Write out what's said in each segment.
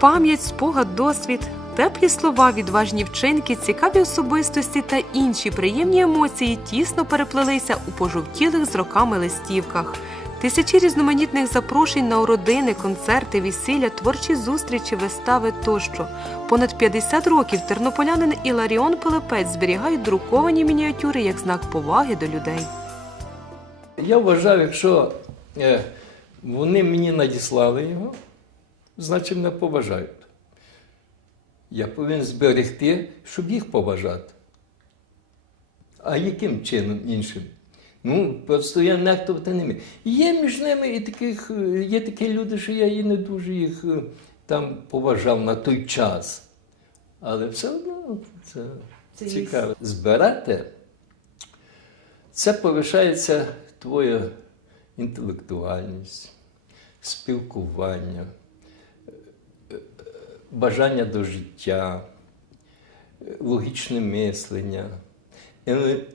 пам'ять, спогад, досвід, теплі слова, відважні вчинки, цікаві особистості та інші приємні емоції тісно переплелися у пожовтілих з роками листівках. Тисячі різноманітних запрошень на уродини, концерти, весілля, творчі зустрічі, вистави тощо. Понад 50 років тернополянин Іларіон Пилипець зберігають друковані мініатюри як знак поваги до людей. Я вважав, якщо е, вони мені надіслали його, значить мене поважають. Я повинен зберегти, щоб їх поважати. А яким чином іншим? Ну, просто я нехтувати ними. Є між ними і таких, е, є такі люди, що я і не дуже їх е, там поважав на той час. Але все одно це, Це є цікаво. Збирати це повишається твоя інтелектуальність, спілкування, бажання до життя, е, логічне мислення,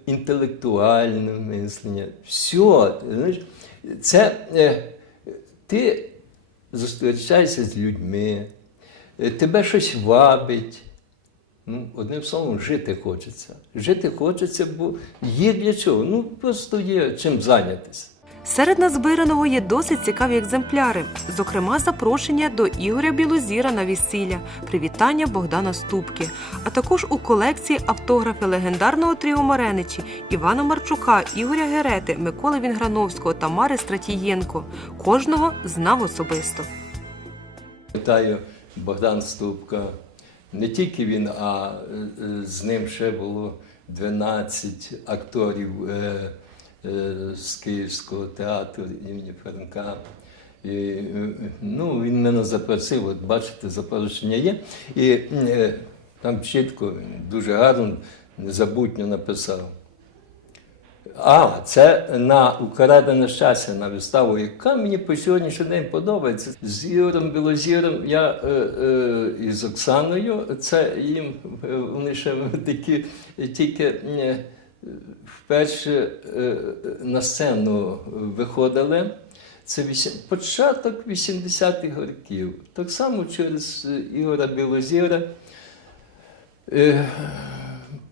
інтелектуальне мислення. Все. Це е, ти зустрічаєшся з людьми, е, тебе щось вабить. Ну, одним словом, жити хочеться. Жити хочеться, бо є для чого. Ну, просто є чим зайнятися. Серед назбираного є досить цікаві екземпляри, зокрема, запрошення до Ігоря Білозіра на весілля, привітання Богдана Ступки, а також у колекції автографи легендарного тріо Мареничі Івана Марчука, Ігоря Герети, Миколи Вінграновського та Мари Стратієнко. Кожного знав особисто. Пам'ятаю Богдан Ступка. Не тільки він, а е, е, з ним ще було 12 акторів е, з Київського театру імені Франка. І, е, ну, він мене запросив, от бачите, запрошення є. І е, там чітко, дуже гарно, незабутньо написав. А, це на украдене щастя на виставу, яка мені по сьогоднішній день подобається. З Ігорем Білозіром я е, е, і з Оксаною. Це їм е, вони ще такі тільки е, вперше е, на сцену виходили. Це початок 80-х років. Так само через е, Ігора Білозіра. Е,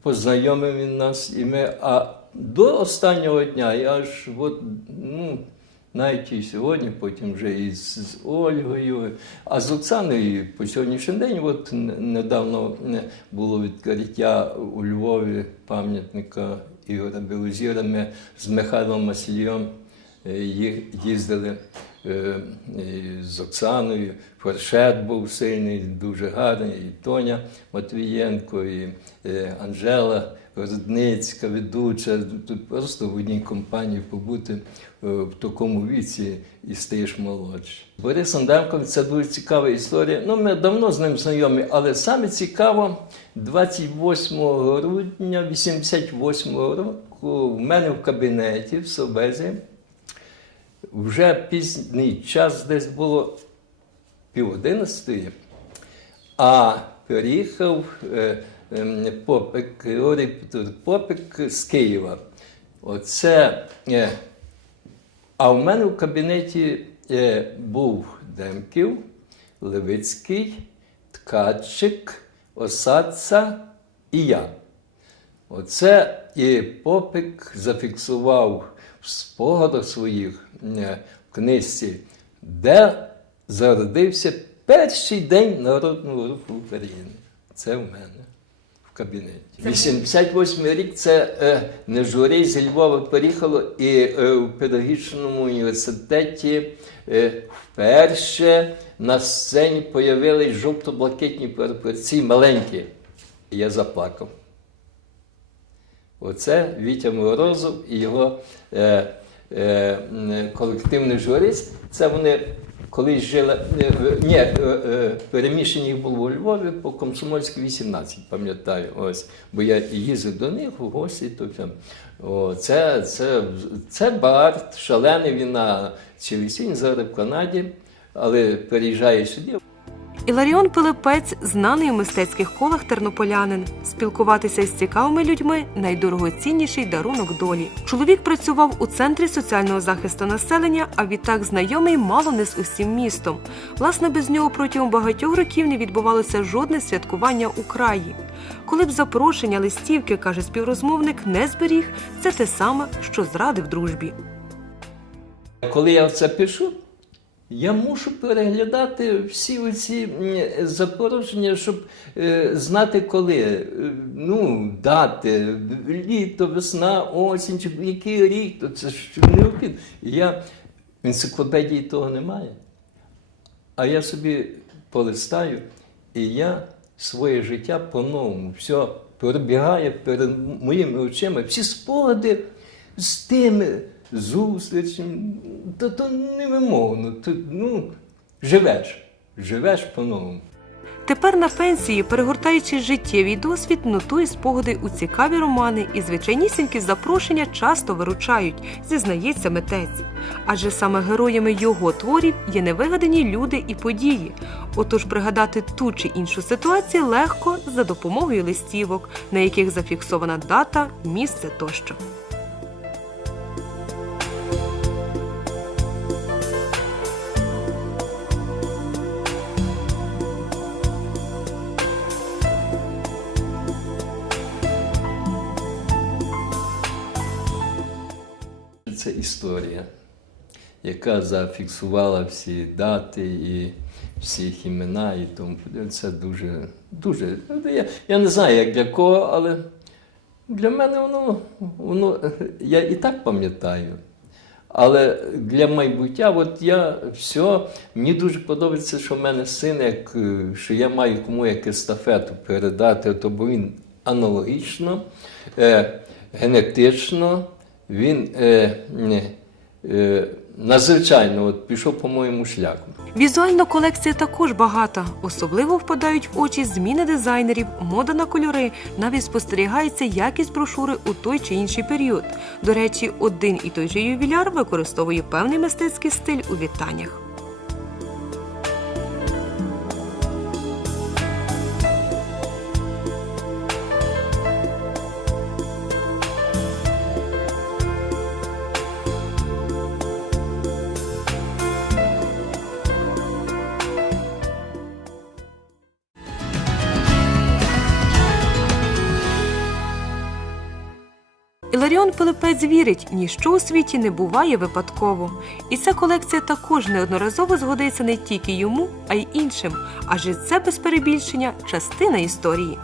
познайомив він нас, і ми. А до останнього дня я ж от, ну, навіть і сьогодні, потім вже і з, Ольгою, а з Оксаною по сьогоднішній день, от недавно було відкриття у Львові пам'ятника Ігора Білозіра. Ми з Михайлом Масільйом е, їздили е, з Оксаною. Форшет був сильний, дуже гарний, і Тоня Матвієнко, і е, Анжела Рудницька, ведуча. Тут просто в одній компанії побути е, в такому віці і стаєш молодший. Борис Андемко це дуже цікава історія. Ну, ми давно з ним знайомі, але саме цікаво, 28 грудня 88 року в мене в кабінеті в Собезі вже пізній час, десь було пів одинадцятої, а приїхав е, ем, попик, Григорій Петрович Попик з Києва. Оце, е, а в мене в кабінеті е, був Демків, Левицький, Ткачик, Осадца і я. Оце і попик зафіксував в спогадах своїх в книжці, де зародився перший день Народного руху України. Це в мене в кабінеті. 88 рік це е, не журі зі Львова переїхало і е, в педагогічному університеті е, вперше на сцені появились жовто-блакитні прапорці маленькі. Я заплакав. Оце Вітя Морозов і його е, е, колективний журіст. Це вони колись жили. е, ні, е, е, переміщення їх було у Львові по Комсомольській 18, пам'ятаю. Ось. Бо я їздив до них у гості. То, це, це, це Барт, шалений він на Челісінь, зараз в Канаді, але переїжджає сюди. Іларіон Пилипець знаний у мистецьких колах тернополянин. Спілкуватися з цікавими людьми найдорогоцінніший дарунок долі. Чоловік працював у центрі соціального захисту населення, а відтак знайомий мало не з усім містом. Власне, без нього протягом багатьох років не відбувалося жодне святкування у краї. Коли б запрошення листівки, каже співрозмовник, не зберіг, це те саме, що зрадив дружбі. Коли я це пишу, я мушу переглядати всі оці запороження, щоб е, знати, коли. Е, Ну, дати, літо, весна, осінь, який рік, то це ж необхідно. Я в енциклопедії того немає. А я собі полистаю, і я своє життя по-новому, все перебігає перед моїми очима, всі спогади з тими зустрічами. То, то невимовно. То, ну, живеш, живеш по-новому. Тепер на пенсії, перегортаючи життєвий досвід, нотує спогади у цікаві романи і звичайнісінькі запрошення часто виручають, зізнається митець. Адже саме героями його творів є невигадані люди і події. Отож пригадати ту чи іншу ситуацію легко за допомогою листівок, на яких зафіксована дата, місце тощо. Історія, яка зафіксувала всі дати і всіх імена і тому. Це дуже, дуже. Я, я не знаю, як для кого, але для мене воно, воно я і так пам'ятаю. Але для майбуття, от я все, мені дуже подобається, що в мене син, як, е, що я маю кому як естафету передати, то бо він аналогічно, е, генетично, він е, е, надзвичайно от, пішов по моєму шляху. Візуально колекція також багата. Особливо впадають в очі зміни дизайнерів, мода на кольори. Навіть спостерігається якість брошури у той чи інший період. До речі, один і той же ювіляр використовує певний мистецький стиль у вітаннях. Іларіон Пилипець вірить, ніщо у світі не буває випадково. І ця колекція також неодноразово згодиться не тільки йому, а й іншим, адже це без перебільшення частина історії.